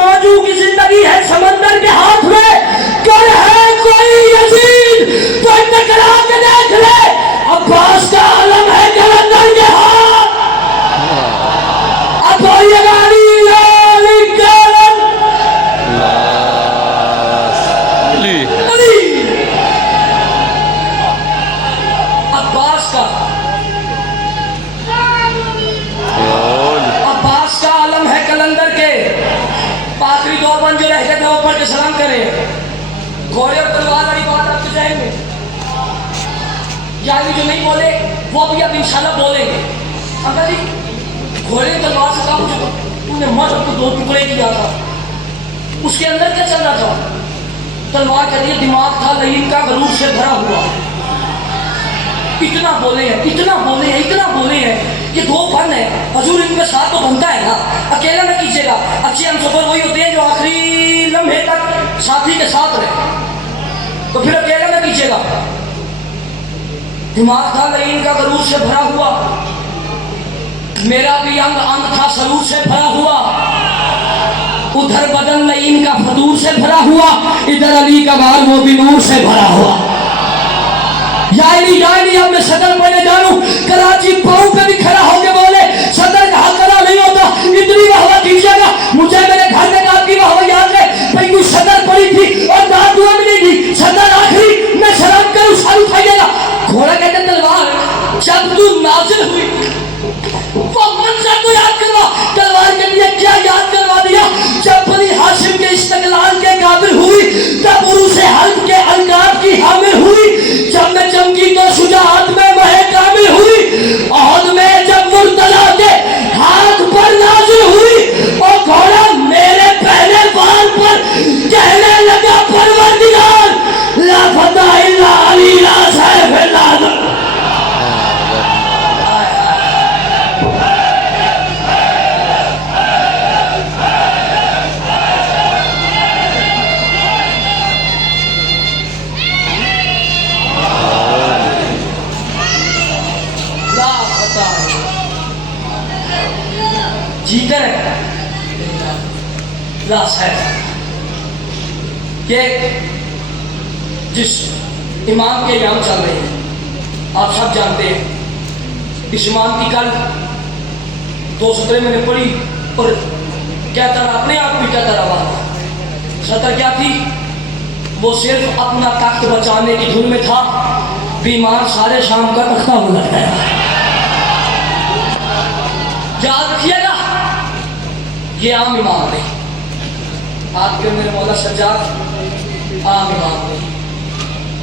मौजू की जिंदगी है समंदर के हाथ में, कर है कोई यजीद तो टकरा के देख ले, अब्बास का आलम है कलंदर के हाथ। अब ये गाड़ी अब्बास का आलम है कलंदर के। पाखरी दौरबंद जो रहते थे वो पढ़ के सलाम करें। घोड़े और तलवार वाली बात आप तो जाएंगे, यानी जो नहीं बोले वो भी अब इंशाल्लाह बोलेंगे। अंकल जी, घोड़े तलवार से काम तूने मर्द को 2 टुकड़े किया था, उसके अंदर क्या चल रहा था? तलवार के लिए दिमाग था लईन का, गरूर से भरा हुआ। इतना बोले हैं, इतना बोले हैं, इतना बोले हैं। ये 2 फन है, हजूर इनके साथ तो बनता है ना, अकेला ना कीजिएगा। अच्छे हम सफर वही होते हैं जो आखिरी लम्हे तक साथी के साथ रहे, तो फिर अकेला ना कीजिएगा। दिमाग था लईन का, गरूर से भरा हुआ। मेरा भी अंग अंग था सरूर से भरा हुआ। उधर बदन लईन का फतूर से भरा हुआ, इधर अली का बाल वो भी नूर से भरा हुआ। यानी अब मैं सदर पढ़ने जानू, कराची पाँव पे भी खड़ा होके बोले सदर का हक अदा नहीं होता, इतनी वाहवा दीजिएगा। मुझे मेरे घर में आपकी वाहवा याद है भाई, कोई सदर पड़ी थी और दाद दुआ मिलेगी, सदर आखिरी मैं शराब करूँ सर उठाइएगा। घोड़ा कहते तलवार जब तू नाजिल हुई वो मंजर को याद करवा। तलवार के लिए क्या याद करवा दिया? जब बनी हाशिम के इस्तकलाल के काबिल हुई, तब उरूसे हल्क के अलकाब की हामिल हुई। जब मैं चमकी तो शुजाअत में महे कामिल हुई। ओहद में जब मुर्तजा के हाथ पर नाजिल हुई, और घोड़ा मेरे पहले बाल पर कहने लगा परवरदिगार ला फता इल्ला अली ला सैफ इल्ला। जीकर रास है कि जिस इमाम के इमाम चल रहे हैं, आप सब जानते हैं। इस इमाम की कल 2 सतरें मैंने पढ़ी और कहता रहा, अपने आप भी कहता रहा। सतर क्या थी? वो सिर्फ अपना तख्त बचाने की धुन में था। बीमार सारे शाम का तख्ता हो गया। याद रखिएगा, ये आम इमाम नहीं। आपके मेरे मौला सज्जाद आम इमाम नहीं,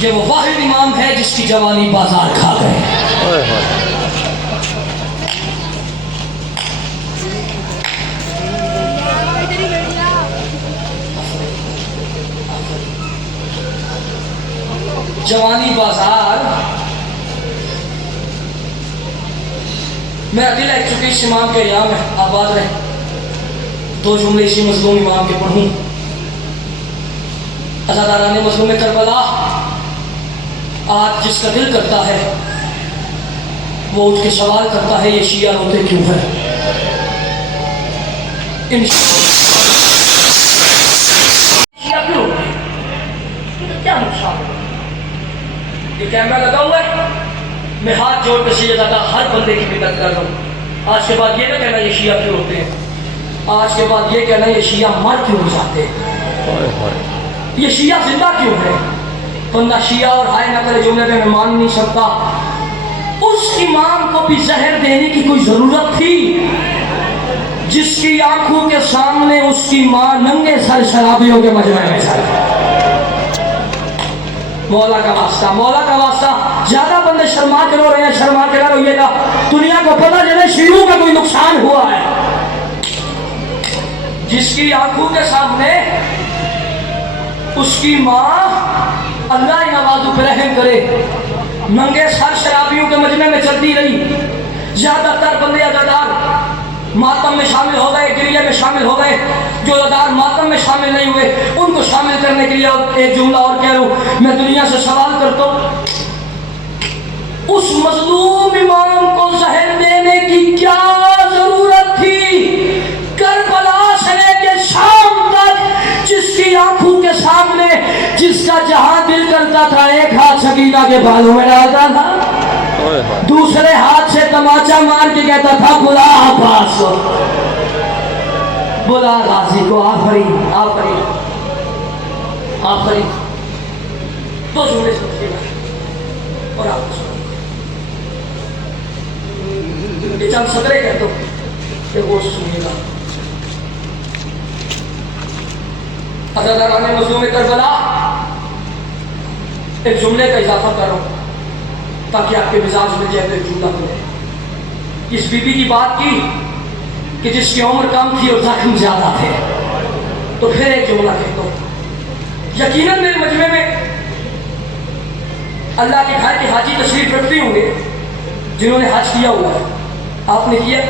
ये वो वाहिद इमाम है जिसकी जवानी बाजार खा गए। जवानी बाजार मेरा दिल है, चूंकि इस इमाम के इमाम है आबाद रहे। 2 जुमले इसी मजलूम इमाम के पढ़ूं। अज़ादारान मजलूम करबला, आज जिसका दिल करता है वो उठ के सवाल करता है ये शिया रोते क्यों है। इन शिया क्यों रोते? क्या नुकसान? ये कैमरा लगा हुआ है, मैं हाथ जोड़ कर सैयद हर बंदे की मिन्नत कर रहा हूँ। आज के बाद ये ना कहना ये शिया क्यों होते हैं, आज के बाद ये कहना ये शिया मर क्यों जाते हैं, ये शिया जिंदा क्यों है। बंदा शिया और हाय ना करे जुमले में मैं मान नहीं सकता। उस इमाम को भी जहर देने की कोई जरूरत थी जिसकी आंखों के सामने उसकी मां नंगे सर शराबियों के मजमे में चल। मौला का वास्ता, मौला का वास्ता, ज्यादा बंदे शर्मा के रो रहे हैं, शर्मा के ना रोइएगा। दुनिया को पता चले शीरों का कोई नुकसान हुआ है। जिसकी आंखों के सामने उसकी मां, अल्लाह इन आवाजों पर रहम करे, नंगे सर शराबियों के मजमे में चलती रही। ज्यादातर बंदे अजादार मातम में शामिल हो गए, गिरिया में शामिल हो गए। जो अदार मातम में शामिल नहीं हुए उनको शामिल करने के लिए एक जुमला और कह रहा हूं। मैं दुनिया से सवाल करता हूं, उस मजलूम इमाम को जहर देने की क्या जरूरत थी? करबला से लेके शाम की आंखों के सामने जिसका जहां दिल करता था एक हाथ सकीना के बालों में डालता था, दूसरे हाथ से तमाचा मार के कहता था बुला अब्बास को, बुला गाजी को। आफरीन आफरीन आफरीन। दो जुमले समझिएगा और आप चंद सदरे कह दो कि वो सुनिएगा। अज़ादाराने मज़लूम करबला एक जुमले का इजाफा कर रहा हूँ ताकि आपके मिजाज में जैसे जुमला हो। इस बीबी की बात की कि जिसकी उम्र कम थी और जख्म ज्यादा थे, तो फिर एक जुमला कह दो। यकीनन मेरे मजमे में अल्लाह के घर के हाजी तशरीफ रखते होंगे जिन्होंने हज किया हुआ है। आपने किया,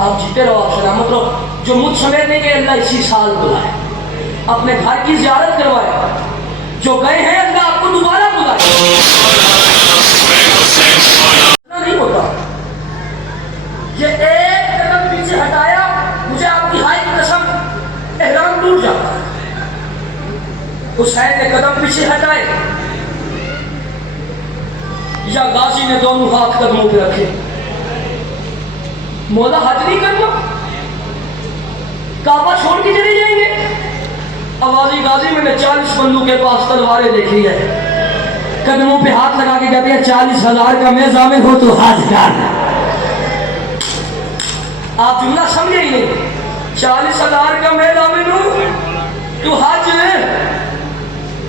आप जीते रहो, आप सलामत रहो। जो मुझ समझने के अल्लाह इसी साल बुलाए, अपने घर की ज़ियारत करवाए। जो गए हैं अल्लाह आपको दोबारा बुलाए। नहीं होता ये एक कदम पीछे हटाया, मुझे आपकी हाय की कसम एहराम टूट जाता है। हुसैन ने कदम पीछे हटाए या गाजी ने दोनों हाथ कदमों पे रखे। मौला हज नहीं करना, काबा छोड़ के चले जाएंगे। आवाजी गाजी मैंने 40 बंदूक के पास तलवारें देखी है, कदमों पे हाथ लगा के कहते हैं 40,000 का मैं जामिन हो तो हज कर। आप जुमला समझे ही नहीं। 40,000 का मैं जामिन हूं तो हज,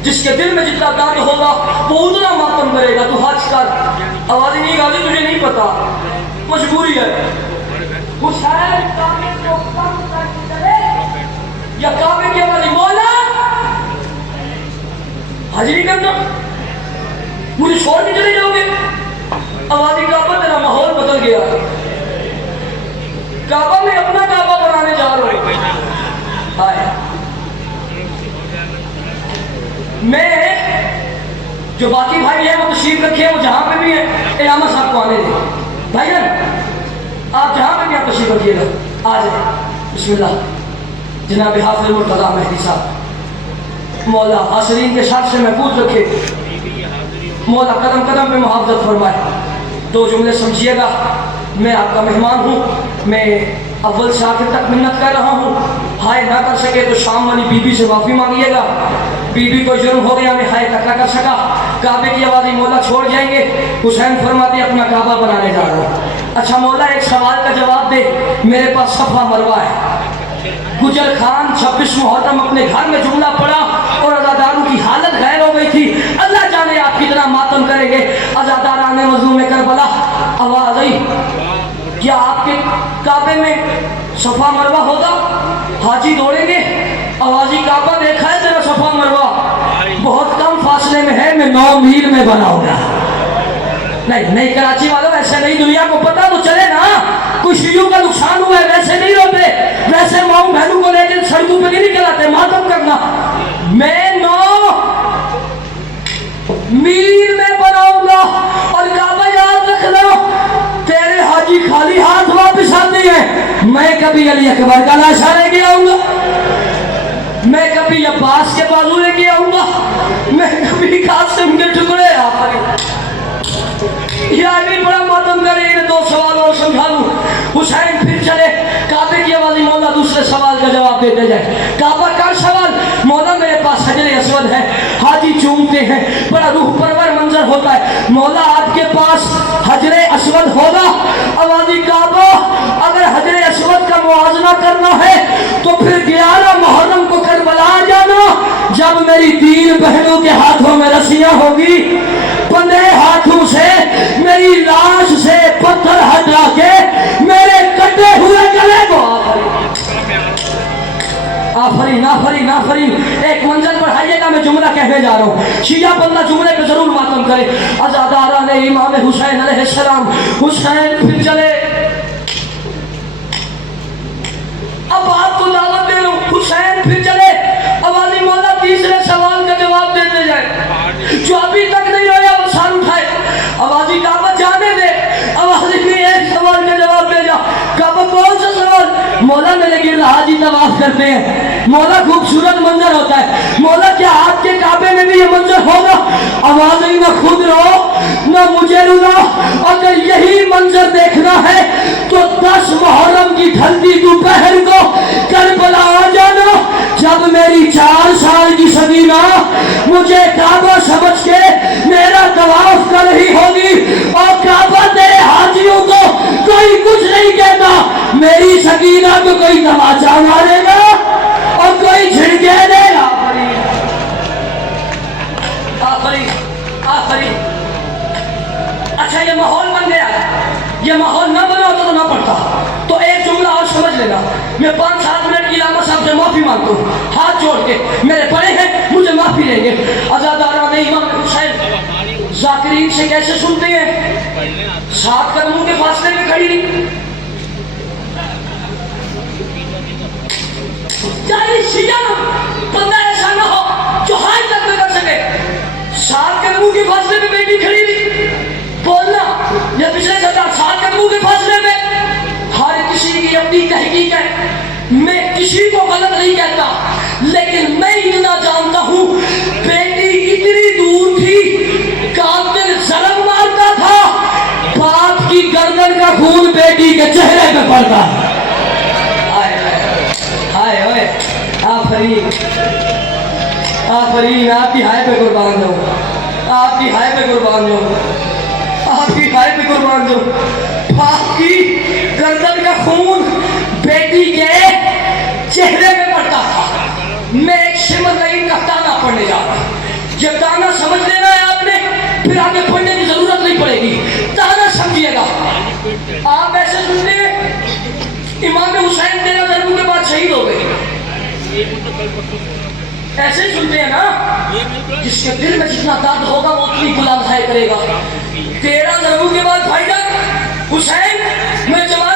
जिसके दिल में जितना दर्द होगा वो उतना मातम करेगा, तू हज कर। आवाज नहीं गाली, तुझे नहीं पता, मजबूरी है। हुसैन काबे को कम करके चले या काबे की आवाज मौला हज नहीं करना, मुझे छोड़ के चले जाओगे। आवाज काबा, तेरा माहौल बदल गया। काबा में अपना काबा बनाने जा रहे हो। हाय मैं जो बाकी भाई है वो तशरीफ रखे, वो जहां पे भी है इनामा साहब को आने दें। भाईजान आप जहां पे भी आप तशरीफ रखिएगा, आ जाए। बिस्मिल्लाह। जनाब हाफिज मुर्तज़ा मेहदी साहब, मौला हासिरीन के शर से महफूज रखे, मौला कदम कदम पे मुहाफ़ज़त फरमाए। दो जुमले समझिएगा। मैं आपका मेहमान हूँ, मैं अव्वल से आखिर तक मिन्नत कर रहा हूँ। हाय ना कर सके तो शाम वाली बीबी से माफ़ी मांगिएगा। बीबी को जुर्म हो गया, मैं हाय तक ना कर सका। काबे की आवाज़ मौला छोड़ जाएंगे। हुसैन फरमाते अपना काबा बनाने जा रहा हूँ। अच्छा मौला एक सवाल का जवाब दे, मेरे पास सफ़ा मरवा है। गुजर खान 26 मुहर्रम अपने घर में जुमला पड़ा और अज़ादारों की हालत गैर हो गई थी। अल्लाह जाने आप कितना मातम करेंगे। अज़ादाराने मज़लूम करबला आवाज़ आई, क्या आपके काबे में सफ़ा मरवा होगा? हाजी दौड़ेंगे। आवाजी काबा देखा है तेरा सफ़ा मरवा? बहुत कम फासले में है, मैं 9 मील में बनाऊंगा। नहीं कराची वालों ऐसे नहीं, दुनिया को पता तो चले ना। कुछ शीयों का नुकसान हुआ है, वैसे नहीं रोते, वैसे माऊ बहनों को लेकर सड़कों पे नहीं निकलाते। मातम करना, मैं 9 मील में बनाऊंगा। और काबा याद रखना, तेरे हाजी खाली हाथ वापस आते हैं। मैं कभी अली अकबर का लाशा लेके आऊंगा, मैं कभी अब्बास के बाजू लेके आऊंगा, मैं कभी कासिम के टुकड़े। यानी बड़ा मातम करे। इन्हें 2 सवाल और समझा लूं। हुसैन फिर चले, काबे की आवाज़ मौला दूसरे सवाल का जवाब देते जाए। काबा का सवाल, मौला मेरे पास हजरे अस्वद है। हाजी चूमते हैं, बड़ा रूह परवर मंजर होता है। मौला आपके पास हजरे अस्वद होगा? आवाज़ी काबा, अगर हजरे अस्वद का मुआवजा करना है तो फिर 11 मुहर्रम को करबला आ जाना, जब मेरी 3 बहनों के हाथों में रस्सियां होगी। 15 हाथों से मेरी लाश से पत्थर हटा के मेरे कटे हुए गले को आफरीन आफरीन आफरीन। एक मंजिल बढ़ाइएगा, मैं जुमला कहने जा रहा हूँ। शिया बंदा जुमले पे जरूर मातम करे। अज़ादारा ने इमाम हुसैन अलैहिस्सलाम, हुसैन फिर चले। अब आपको दावत दे रहा हूँ, हुसैन फिर चले। आवाज़ी मौला तीसरे सवाल का जवाब देते जाए। जो अभी तक नहीं रोया वो सर उठाए। आवाज़ी काबा जाने दे। आवाज़ी में एक सवाल का जवाब दे जा। काबा कौन सा सवाल? मौला मेरे गिरद हाजी तवाफ करते हैं, मौला खूबसूरत मंजर होता है। मौला क्या हाथ के काबे में भी ये मंजर होगा? आवाज ही ना खुद रो ना मुझे रुला। अगर यही मंजर देखना है तो 10 मुहर्रम की ढलती दोपहर को करबला आ जाना, जब मेरी 4 साल की सगीना मुझे काबा समझ के मेरा तवाफ कर रही होगी और काबा तेरे हाजियों को कोई कुछ नहीं कहता, मेरी सगीना को कोई तमाचा मारेगा और कोई झिड़के देगा। आखिरी आखिरी अच्छा ये माहौल बन गया, ये माहौल ना बना होता तो ना पड़ता। तो एक जुमला और समझ लेना, मैं 5-7 मिनट की लामा साहब से माफी मांगता हूँ, हाथ जोड़ के, मेरे बड़े हैं मुझे माफी देंगे। अज़ादारान इमाम हुसैन ज़ाकिरीन से कैसे सुनते हैं? 7 कदमों के फासले में खड़ी नहीं। बंदा ऐसा ना हो जो हाथ तक में कर सके। 7 कदमों के फासले में बेटी खड़ी नहीं, बोलना ये पिछले 7 कदमों के फासले में। हर किसी की अपनी तहकीक है, मैं किसी को गलत नहीं कहता, लेकिन मैं इतना जानता हूँ बेटी इतनी दूर थी, कातिल जरब मारता था, बाप की गर्दन का खून बेटी के चेहरे पे पड़ता। हाय हाय आफरीन आफरीन, आपकी हाय पे कुर्बान दो, आपकी हाय पे कुर्बान दो, आपकी हाय पे कुर्बान दो। बाप की गर्दन का खून बेटी के चेहरे पे पड़ता था। मैं एक शिमर नहीं का ताना पढ़ने जा रहा हूं, ये ताना समझ लेना है आपने, फिर आगे पढ़ने की जरूरत नहीं पड़ेगी, ताना समझिएगा। आप ऐसे सुनते हैं इमाम हुसैन 13 जन्मों के बाद शहीद हो गए, ऐसे ही सुनते हैं ना, जिसके दिल में जितना दर्द होगा वो उतनी बुलंद है करेगा। 13 जन्मों के बाद भाईजान हुसैन में जवान